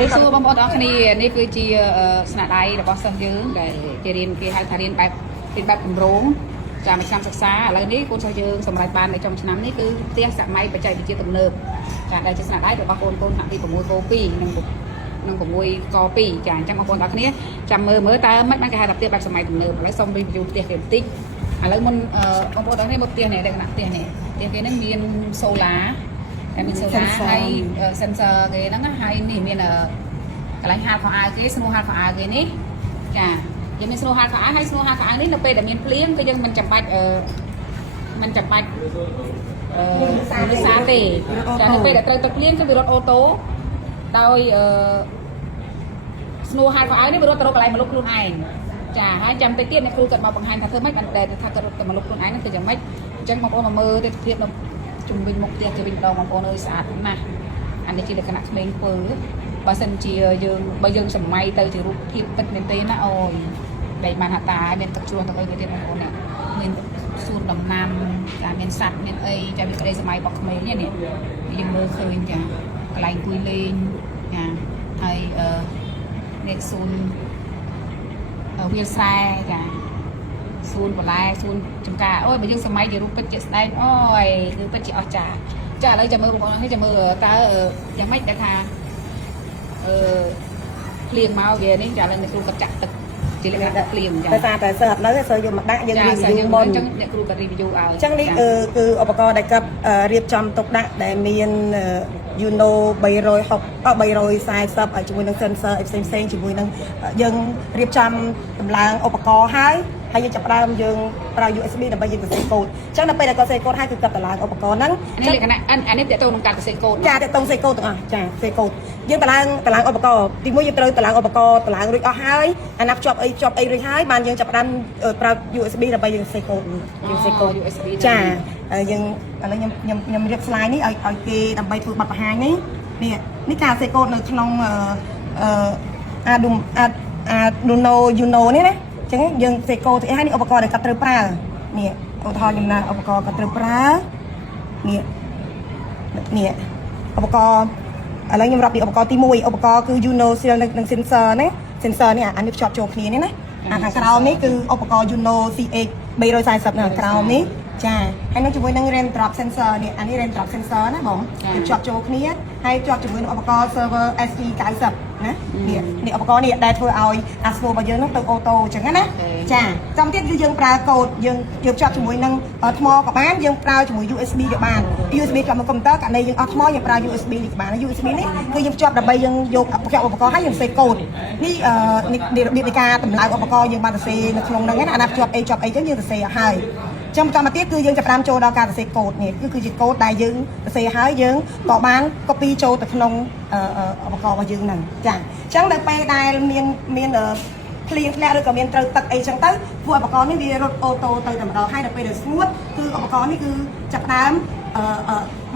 នេះសួរបងប្អូនទាំងអស់គ្នានេះគឺជាស្នាដៃរបស់សិស្សយើងដែលគេរៀនគេហៅថារៀនបែបគម្រោងចាមួយឆ្នាំសិក្សាឥឡូវនេះកូនសិស្សយើងសម្រាប់បាននៅtrongឆ្នាំនេះគឺផ្ទះសម័យបច្ចេកវិទ្យាទំនើបចាដែលជាស្នាដៃរបស់កូនថ្នាក់ទី6ក2និង6ក2ចាអញ្ចឹងបងប្អូនទាំងអស់គ្នាចាំមើលតើមិនបានគេហៅថាផ្ទះបែបសម័យទំនើបឥឡូវសូម review ផ្ទះគេបន្តិចឥឡូវមុនបងប្អូនទាំងអស់គ្នាមើលផ្ទះនេះលក្ខណៈផ្ទះនេះគេនឹងមាន solar មាន solar ហើយ sensor គេហ្នឹងហើយនេះមានកន្លែងហាលខោអាវគេស្នូហាលខោអាវគេនេះចាយើងមានស្នូហាលខោអាវហើយស្នូហាលខោអាវនេះនៅពេលដែលមានភ្លៀងគឺយើងមិនចាំបាច់សាទេចានៅពេលដែលត្រូវទឹកភ្លៀងគឺវារត់អូតូដោយស្នូហាលខោអាវនេះវារត់ទៅរកកន្លែងមកលុបខ្លួនឯងចាហើយចាំតិចទៀតអ្នកគ្រូគាត់មកបង្ហាញថាធ្វើម៉េចបានតែថាគាត់រត់ទៅមកលុបខ្លួនឯងហ្នឹងគឺយ៉ាងម៉េចអញ្ចឹងបងប្អូនមកមើលទស្សនវិជ្ជានៅជំវិញមុខផ្ទះគេវិញម្ដងបងប្អូនអើយស្អាតណាស់អានេះជាលក្ខណៈក្មេងធ្វើបើសិនជាយើងសម័យទៅជារូបភាពពិតមែនទេណាអូយដែលបានហតាមានទឹកជ្រោះទឹកអីទៀតបងប្អូននេះមានសួនដំណាំចាមានសัตว์មានអីចាមានក្តីសម័យរបស់ក្មេងនេះយើងមើលឃើញចាកន្លែងអង្គុយលេងចាហើយនេះសួនវាលស្រែចាសួនបន្លែសួនចំការអូយបើយើងសម័យជារូបពិតជាស្ដែងអូយគឺពិតជាអស្ចារ្យចាឥឡូវចាំមើលបងប្អូននេះចាំមើលតើយ៉ាងម៉េចដែលថាភ្លៀងមកវានេះចាឥឡូវអ្នកគ្រូក៏ចាក់ទឹកជាលក្ខណៈភ្លៀងចាដោយសារតែសិស្សអត់នៅសិស្សយកមកដាក់យើង review មុនអញ្ចឹងអ្នកគ្រូក៏ review ឲ្យអញ្ចឹងនេះគឺឧបករណ៍ដែលកັບរៀបចំទុកដាក់ដែលមាន Uno 340ឲ្យជាមួយនឹង sensor ផ្សេងជាមួយនឹងយើងរៀបចំតម្លើងឧបករណ៍ហើយយើងចាប់ផ្ដើមយើងប្រើ USB ដើម្បីយើងសរសេរកូដអញ្ចឹងនៅពេលដែលគាត់សរសេរកូដហើយគឺកាត់តម្លើងឧបករណ៍ហ្នឹងនេះលក្ខណៈអានេះតើតើក្នុងការសរសេរកូដចាតើតើសរសេរកូដទាំងអស់ចាសរសេរកូដយើងតម្លើងឧបករណ៍ទីមួយយើងត្រូវតម្លើងឧបករណ៍តម្លើងរួចអស់ហើយអាណាភ្ជាប់អីរួចហើយបានយើងចាប់ផ្ដើមប្រើ USB ដើម្បីយើងសរសេរកូដយើងសរសេរកូដ USB ចាយើងឥឡូវខ្ញុំរៀប slide នេះឲ្យគេដើម្បីធ្វើបទបង្ហាញនេះការសរសេរកូដនៅក្នុងUno នេះណាអញ្ចឹងយើងសេកូទៅឲ្យនេះឧបករណ៍ដែលគាត់ត្រូវប្រើនេះឧទាហរណ៍ខ្ញុំណាឧបករណ៍គាត់ត្រូវប្រើនេះឧបករណ៍ឥឡូវខ្ញុំរាប់ពីឧបករណ៍ទី1ឧបករណ៍គឺ Uno Seal និង sensor ណា sensor នេះអានេះភ្ជាប់ចូលគ្នានេះណាខាងក្រោមនេះគឺឧបករណ៍ Uno CX 340នៅខាងក្រោមនេះចាហើយនឹងជាមួយនឹង RAM drop sensor នេះអានេះ RAM drop sensor ណាបងភ្ជាប់ចូលគ្នាហើយភ្ជាប់ជាមួយនឹងឧបករណ៍ server SE90 ណានេះឧបករណ៍នេះដែលធ្វើឲ្យអាស្នូរបស់យើងនឹងទៅអូតូអញ្ចឹងណាចាចំទៀតគឺយើងប្រើកូដយើងភ្ជាប់ជាមួយនឹងថ្មក៏បានយើងប្រើជាមួយ USB ក៏បាន USB ចូលមកកុំព្យូទ័រករណីយើងអត់ថ្មយើងប្រើ USB នេះក៏បាន USB នេះគឺយើងភ្ជាប់ដើម្បីយើងយកឧបករណ៍ហើយយើងសេកូដនេះរបៀបនៃការតម្លើងឧបករណ៍យើងបានសរសេរនៅក្នុងហ្នឹងណាអាណាភ្ជាប់អីជាប់អីចឹងយើងសរសេរឲ្យហើយចាំបន្តមកទៀតគឺយើងចាប់ផ្ដើមចូលដល់ការសរសេរកូដនេះគឺជាកូដដែលយើងសរសេរហើយយើងក៏បាន copy ចូលទៅក្នុងឧបករណ៍របស់យើងហ្នឹងចាអញ្ចឹងនៅពេលដែលមានភ្លៀងធ្លាក់ឬក៏មានត្រូវទឹកអីចឹងទៅពួកឧបករណ៍នេះវារត់អូតូទៅតែម្ដងហើយដល់ពេលដែលស្ងួតគឺឧបករណ៍នេះគឺចាប់ផ្ដើម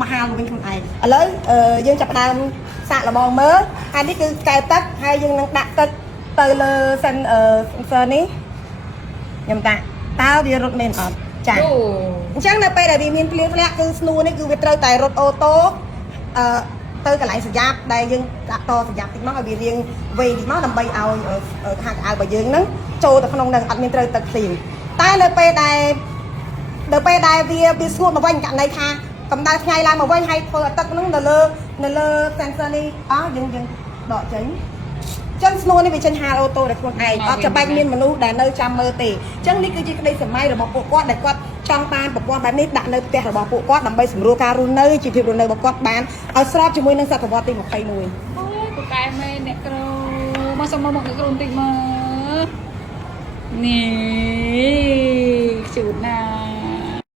មហាលវិញខ្លួនឯងឥឡូវយើងចាប់ផ្ដើមសាកល្បងមើលហើយនេះគឺកែវទឹកហើយយើងនឹងដាក់ទឹកទៅលើ sensor នេះខ្ញុំដាក់តើវារត់មែនអត់ចាអញ្ចឹងនៅពេលដែលវាមានភ្លៀងធ្លាក់គឺស្នូនេះគឺវាត្រូវតែរត់អូតូទៅកន្លែងប្រយ៉ាប់ដែលយើងដាក់តប្រយ៉ាប់តិចមកឲ្យវារៀងវែងតិចមកដើម្បីឲ្យខាងអាវរបស់យើងហ្នឹងចូលទៅក្នុងនឹងអត់មានត្រូវទឹកភ្លៀងតែនៅពេលដែលវាស្ងួតមកវិញករណីថាកម្ដៅថ្ងៃឡើងមកវិញហើយធ្វើឲ្យទឹកហ្នឹងនៅលើ sensor នេះយើងដកចេញចឹងស្នូនេះវាចេញហាលអូតូដែលខ្លួនឯងអត់ចាំបាច់មានមនុស្សដែលនៅចាំមើលទេអញ្ចឹងនេះគឺជាក្តីសម័យរបស់ពួកគាត់ដែលគាត់ចង់បានប្រព័ន្ធបែបនេះដាក់នៅផ្ទះរបស់ពួកគាត់ដើម្បីសម្រួលការរស់នៅជីវភាពរស់នៅរបស់គាត់បានឲ្យស្របជាមួយនឹងសតវត្សទី21អូយពូកែមែនអ្នកគ្រូមកសុំមកអ្នកគ្រូបន្តិចមើលនេះជូតណា